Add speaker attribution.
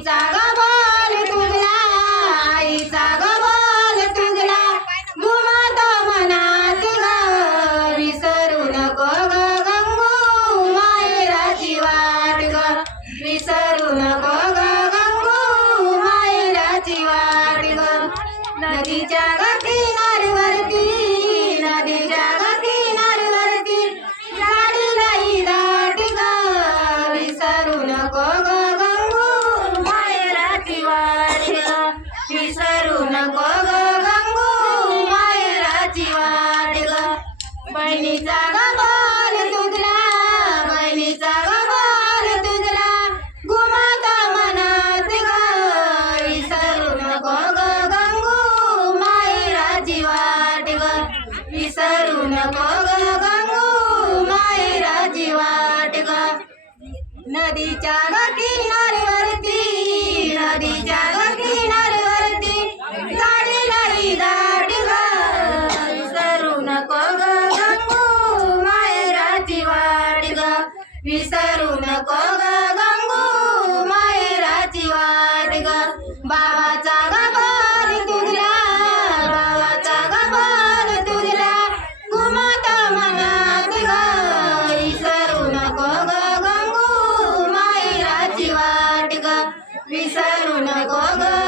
Speaker 1: आईचा ग तुझला आईचा ग तुझला घुमत मनात ग विसरू नको ग गंगू मायराची वाट ग. विसरू नको ग गंगू मायराची वाट ग. नदीच्या गती विसरू नको ग गंगू मायराची वाट ग. बहिणीचा ग बाल तुझला बहिणीचा ग बाल तुझला घुमाता मनात ग विसरू नको ग गंगू मायराची वाट ग. विसरू नको ग गंगू मायराची वाट ग. नदीच्या गती नारवरती विसरू नको ग गंगू मायराची वाट ग. बाबाचा ग तुझला बाबाचा ग तुझला घुमत मनात ग विसरू नको ग गंगू मायराची वाट ग. विसरू नको ग